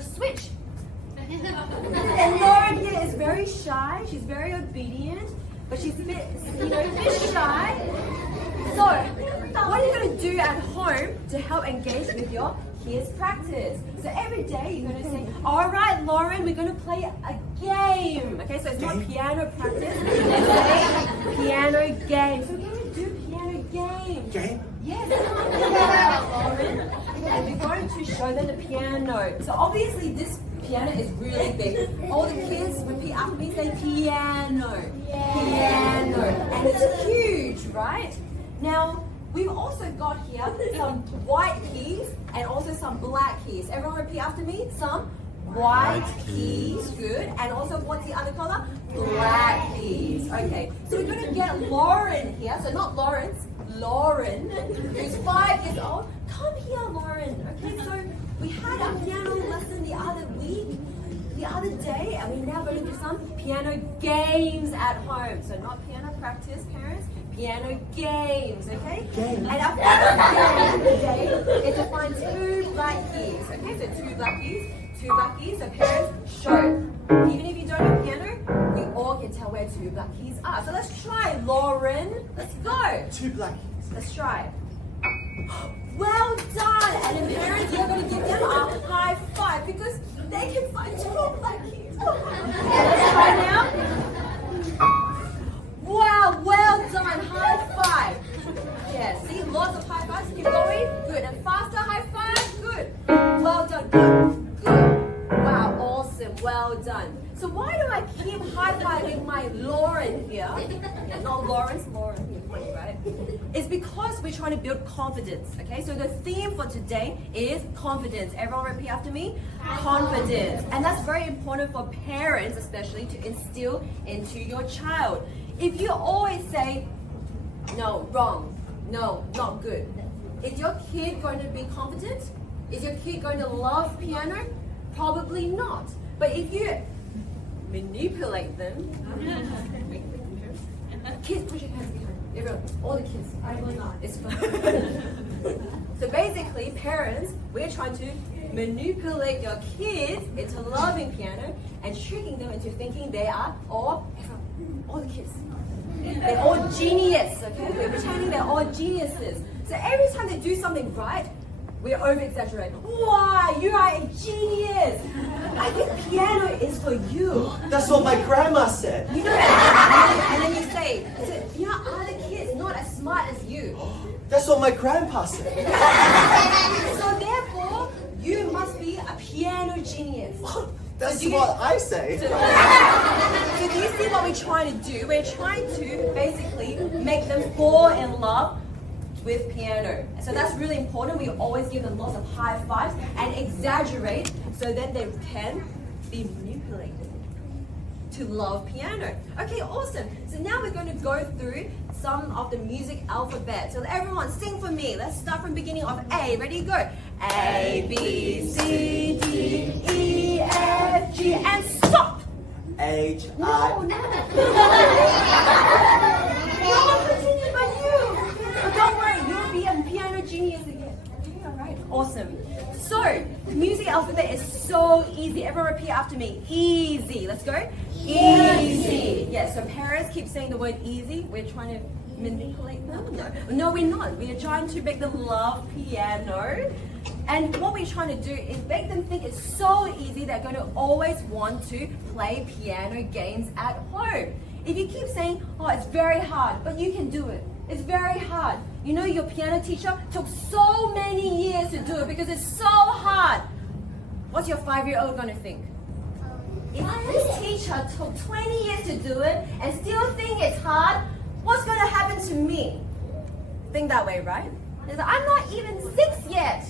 Switch. And Lauren here is very shy. She's very obedient, but she's a bit, bit shy. So, what are you going to do at home to help engage with your kids' practice? So every day you're going to say, all right, Lauren, we're going to play a game. Okay, so it's not piano practice, it's a piano game. So we're going to do piano game. Game? Yes. Lauren. And we're going to show them the piano. So obviously this piano is really big. All the kids repeat after me, say piano. Piano. And it's huge, right? Now, we've also got here some white keys and also some black keys. Everyone repeat after me. Some white keys, good. And also, what's the other color? Black keys. Okay, so we're going to get Lauren here. So not Lawrence, Lauren, who's 5 years old. Come here, Lauren. Okay, so we had our piano lesson the other day, and we're now going to do some piano games at home. So not piano practice, parents, piano games, okay? Games. And our first game today is to find 2 black keys. Okay, so 2 black keys, 2 black keys. So parents, show. Even if you don't know piano, we all can tell where 2 black keys are. So let's try, Lauren. Let's go. 2 black keys. Let's try. Well done! And then parents, you're going to give them a high five because they can find 2 black keys. Let's try now. Wow, well done. High five. Yeah, see, lots of high fives. Keep going. Good. And faster high five. Good. Well done. Good. Good. Wow, awesome. Well done. So why do I keep high-fiving my Lauren here? Yeah, not Lawrence, Lauren. You're funny, right? It's because we're trying to build confidence, okay? So the theme for today is confidence. Everyone repeat after me. Confidence. And that's very important for parents, especially, to instill into your child. If you always say, no, wrong, no, not good, is your kid going to be confident? Is your kid going to love piano? Probably not. But if you manipulate them, kids, push your hands behind. Everyone, all the kids. I will not. It's fine. So basically, parents, we're trying to manipulate your kids into loving piano and tricking them into thinking they are all the kids. They're all genius, okay? We're pretending they're all geniuses. So every time they do something right, we over-exaggerate. Wow, you are a genius. I think piano is for you. That's what my grandma said. You know, and then you say, other kids not as smart as you. That's what my grandpa said. So therefore, you must be a piano genius. That's what I say. So do you see what we're trying to do? We're trying to basically make them fall in love with piano. So that's really important. We always give them lots of high fives and exaggerate so that they can be manipulated to love piano. Okay, awesome. So now we're going to go through some of the music alphabet. So everyone sing for me. Let's start from beginning of A. Ready, go. A, B, C, D, E, F, G, and stop. H, No, I. no. No, continue by you. But don't worry, you'll be a piano genius again. Okay, all right. Awesome. So, the music alphabet is so easy. Everyone repeat after me. Easy. Let's go. Easy. Yeah, so parents keep saying the word easy. We're trying to manipulate them. No, we're not. We're trying to make them love piano. And what we're trying to do is make them think it's so easy they're going to always want to play piano games at home. If you keep saying, oh, it's very hard, but you can do it. It's very hard. You know, your piano teacher took so many years to do it because it's so hard. What's your 5-year-old going to think? If this teacher took 20 years to do it and still think it's hard, what's going to happen to me? Think that way, right? I'm not even 6 yet.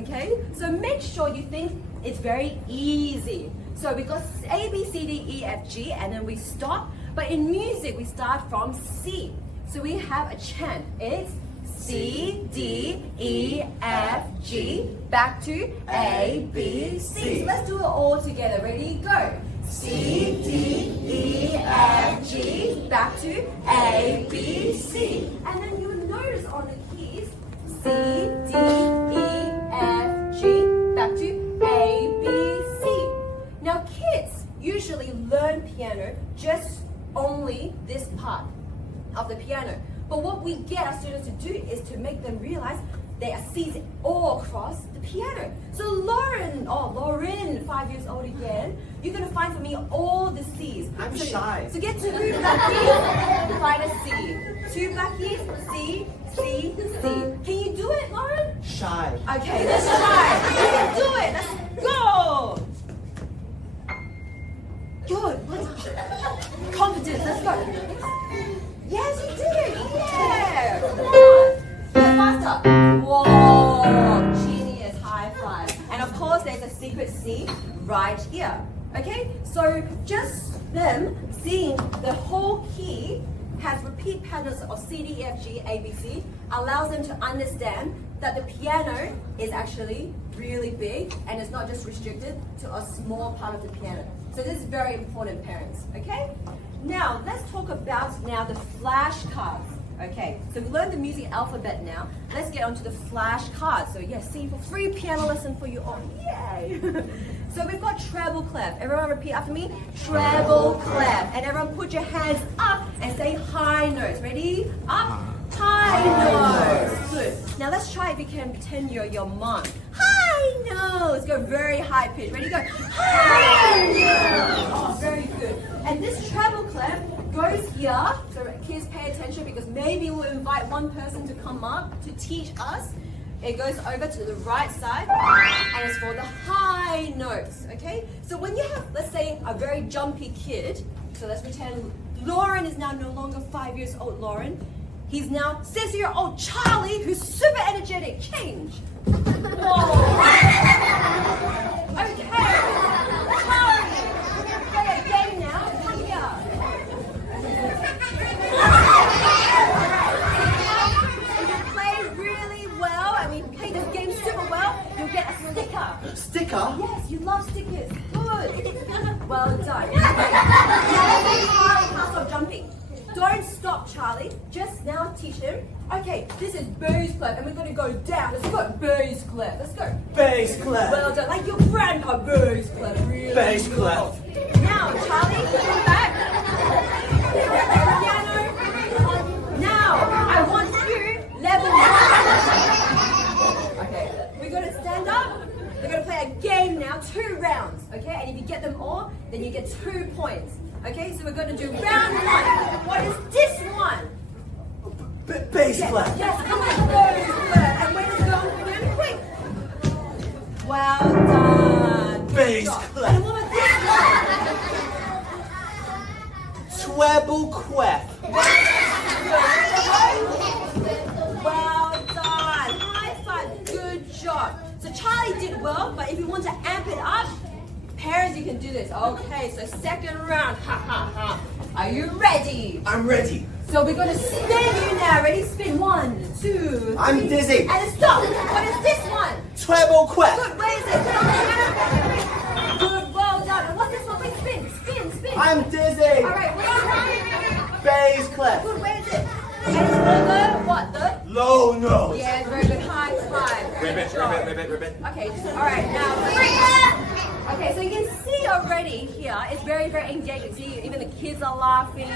Okay? So make sure you think it's very easy. So we got A, B, C, D, E, F, G, and then we stop. But in music, we start from C. So we have a chant. It's C, D, E, F, G, back to A, B, C. So let's do it all together. Ready? Go. C, D, E, F, G, back to A, B, C. And then you will notice on the keys, C, D, E, F, G, back to A, B, piano, just only this part of the piano. But what we get our students to do is to make them realize there are C's all across the piano. So Lauren, 5 years old again, you're gonna find for me all the C's. I'm shy. So get 2 black keys, find a C. 2 black keys, C, C, C. Can you do it, Lauren? Shy. Okay, let's try. You can do it. Let's go. Good. Confidence. Let's go. Yes, you did it. Yeah. Come on. Faster. Whoa. Genius. High five. And of course, there's a secret C right here. Okay. So just them seeing the whole key has repeat patterns of C, D, E, F, G, A, B, C, allows them to understand that the piano is actually really big and it's not just restricted to a small part of the piano. So this is very important, parents, okay? Now, let's talk about now the flashcards. Okay, so we learned the music alphabet now. Let's get on to the flashcards. So yes, see, for free piano lesson for you all. Yay! So we've got treble clef. Everyone repeat after me. Treble clef. And everyone put your hands up and say high notes. Ready? Up. High notes. Good. Now let's try if you can pretend you're your mom. High notes. Go very high pitch. Ready? Go. High notes. Oh, very good. And this treble clef goes here. So kids pay attention because maybe we'll invite one person to come up to teach us. It goes over to the right side and it's for the high notes, okay? So when you have, let's say, a very jumpy kid, so let's pretend Lauren is now no longer 5 years old, Lauren. He's now 6-year-old Charlie who's super energetic. Change. Whoa. Okay. Charlie, play a game now. Come here. Sticker? Yes, you love stickers. Good. Well done. Can't stop jumping. Don't stop, Charlie. Just now teach him. Okay, this is bass clef, and we're going to go down. Let's go bass clef. Let's go. Bass clef. Well done. Like your grandpa, bass clef. Really Bass good. clef. Now, Charlie, come back. Piano. Now, I want you level up. Okay, we're going to stand up. We're going to play a game now, 2 rounds, okay? And if you get them all, then you get 2 points, okay? So we're going to do round 1. What is this one? Bass clef. Yes, come on, bass clef. And where does it go? Really quick. Well done. Good Bass job. clef. And what about this one? Treble clef. Well done. High five. Good job. So Charlie did well, but if you want to amp it up, parents, you can do this. Okay, so second round. Ha ha ha. Are you ready? I'm ready. So we're going to spin you now. Ready? Spin 1, 2, 3. I'm dizzy. And stop. What is this one? Treble clef. Good. Where is it? Good. Well done. And what's this one? Wait, spin. Spin. Spin. I'm dizzy. All right. What's that? Bass clef. Good. Where is it? And it's for the what? The Low note. yeah, very good. High five. Ribbit, ribbit, ribbit, ribbit. Okay, all right, now, okay, so you can see already here, it's very, very engaging. See, even the kids are laughing,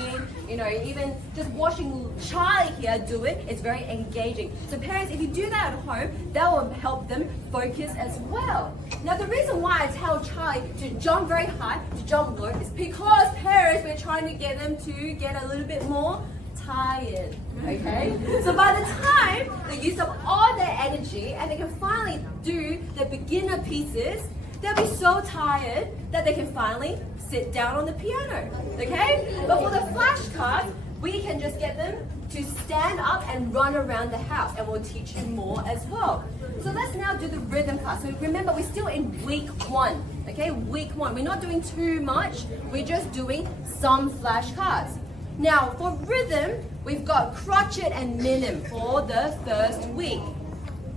you know, even just watching Charlie here do it, it's very engaging. So parents, if you do that at home, that will help them focus as well. Now, the reason why I tell Charlie to jump very high, to jump low, is because parents, we're trying to get them to get a little bit more tired, okay? So by the time they use up all their energy and they can finally do the beginner pieces, they'll be so tired that they can finally sit down on the piano, okay? But for the flashcards, we can just get them to stand up and run around the house, and we'll teach you more as well. So let's now do the rhythm class. So remember, we're still in week 1, okay? Week 1. We're not doing too much. We're just doing some flashcards. Now, for rhythm, we've got crotchet and minim for the first week.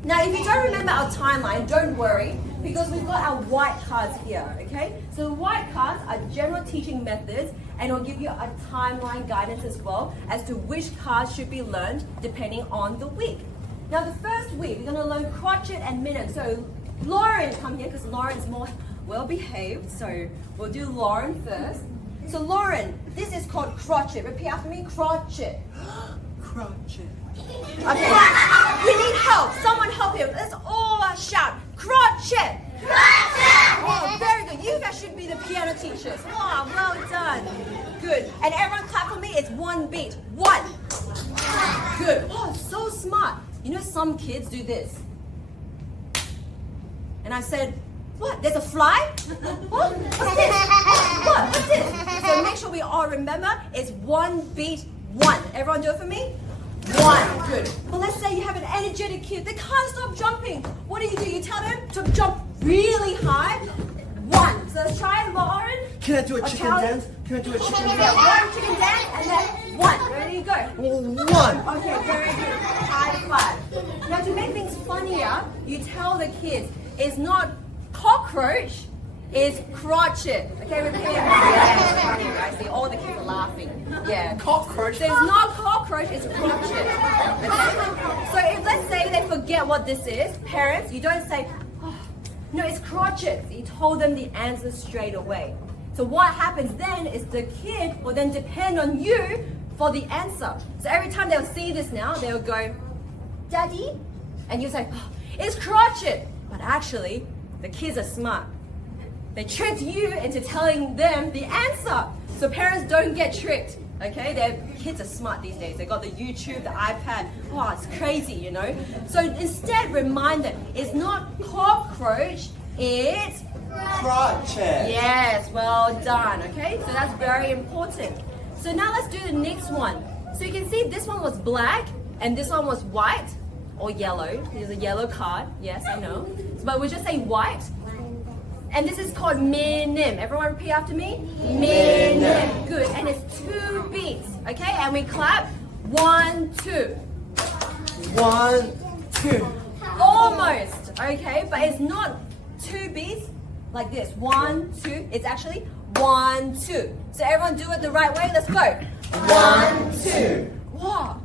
Now, if you don't remember our timeline, don't worry, because we've got our white cards here, okay? So the white cards are general teaching methods, and it'll give you a timeline guidance as well as to which cards should be learned depending on the week. Now, the first week, we're going to learn crotchet and minim. So Lauren, come here, because Lauren's more well-behaved, so we'll do Lauren first. So Lauren, this is called crotchet. Repeat after me, crotchet. Crotchet. Okay, we need help. Someone help him. Let's all shout, crotchet. Crotchet! Oh, very good. You guys should be the piano teachers. Oh, well done. Good. And everyone clap for me. It's one beat. One. Good. Oh, so smart. You know some kids do this. And I said, what? There's a fly? What? What's this? What? What's this? So make sure we all remember it's one beat, one. Everyone do it for me? One. Good. Well, let's say you have an energetic kid. They can't stop jumping. What do? You tell them to jump really high. One. So let's try it, Lauren. Can I do a chicken Charlie? dance? Can I do a chicken Yeah, dance? one chicken dance and then one. Ready, go. One. Okay, very good. High five. Now, to make things funnier, you tell the kids it's not cockroach, it's crotchet. Okay, repeat. Yeah, it's funny, right? See, all the kids are laughing. Yeah. Cockroach. So it's not cockroach, it's crotchet. Okay? So if let's say they forget what this is, parents, you don't say, oh, no, it's crotchet. You told them the answer straight away. So what happens then is the kid will then depend on you for the answer. So every time they'll see this now, they'll go, Daddy? And you say, oh, it's crotchet. But actually, the kids are smart. They tricked you into telling them the answer. So parents don't get tricked. Okay, their kids are smart these days. They got the YouTube, the iPad. Oh, it's crazy, you know. So instead, remind them, it's not cockroach, it's Crotchet. yes, well done. Okay, so that's very important. So now let's do the next one. So you can see this one was black and this one was white or yellow. There's a yellow card. Yes, I know. But we just say white. And this is called minim. Everyone repeat after me. Minim. Good. And it's 2 beats. Okay, and we clap. 1, 2. 1, 2. Almost. Okay, but it's not 2 beats like this. 1, 2. It's actually 1, 2. So everyone do it the right way. Let's go. 1, 2. Wow.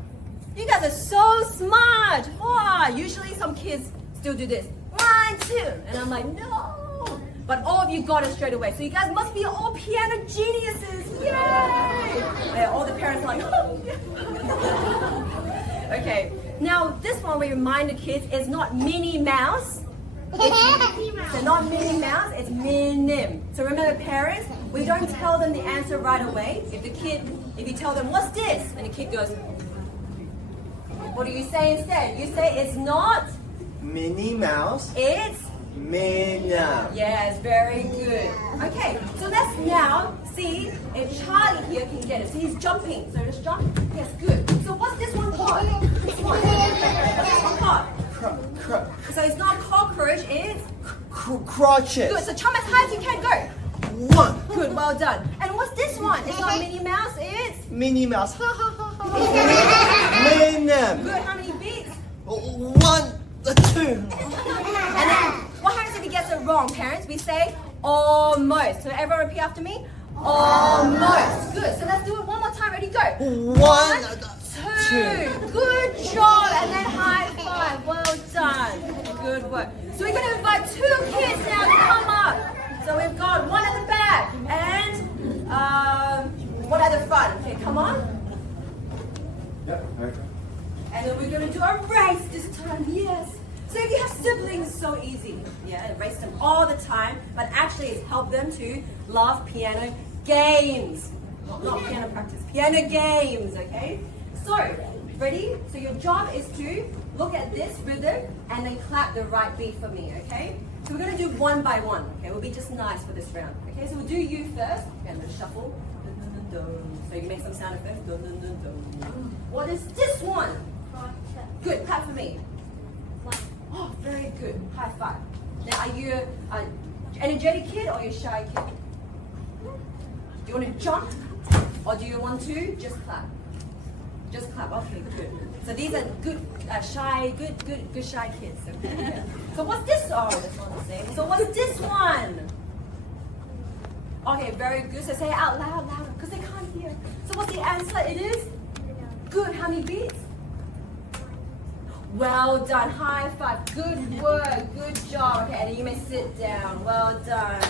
You guys are so smart. Wow. Usually some kids still do this. 1, 2. And I'm like, no. But all of you got it straight away. So you guys must be all piano geniuses. Yay! Yeah, all the parents are like, oh, yeah. Okay. Now this one we remind the kids is not Minnie Mouse. It's not Minnie Mouse, it's minim. So remember parents, we don't tell them the answer right away. If you tell them, what's this? And the kid goes, what do you say instead? You say it's not Minnie Mouse. It's Minnie. yes, very good. Okay, so let's now see if Charlie here can get it. So he's jumping. So just jump. Yes, good. So what's this one called? This one. What's this one called? So it's not cockroach, it's Crotchet. good. So jump as high as you can. Go. 1. Good, well done. And what's this one? It's not Minnie Mouse, it's Minnie Mouse. Ha ha ha ha. Minim. good. How many beats? 1, 2. And then what happens if he gets it wrong, parents? We say almost. So everyone repeat after me. Almost. Good. So let's do it one more time. Ready, go. 1, 2. Good job. And then high five. Well done. Good work. So we're going to invite 2 kids now to come up. So we've got one at the back and one at the front. Okay, come on. Yep. And then we're going to do a race this time. Yes. So if you have siblings, so easy. Yeah, race them all the time. But actually, it's helped them to love piano games. Not piano practice, piano games, okay? So, ready? So your job is to look at this rhythm and then clap the right beat for me, okay? So we're going to do one by one, okay? We'll be just nice for this round, okay? So we'll do you first, and then shuffle. Dun, dun, dun, dun. So you make some sound effects. Dun, dun, dun, dun. What is this one? Good, clap for me. Oh, very good. High five. Now, are you an energetic kid or are you a shy kid? Do you want to jump or do you want to just clap? Just clap. Okay, good. So these are good, shy, good shy kids. Okay. So what's this? Oh, that's not the same. So what's this one? Okay, very good. So say it out loud, louder, because they can't hear. So what's the answer? It is good. How many beats? Well done. High five. Good work. Good job. Okay, and you may sit down. Well done.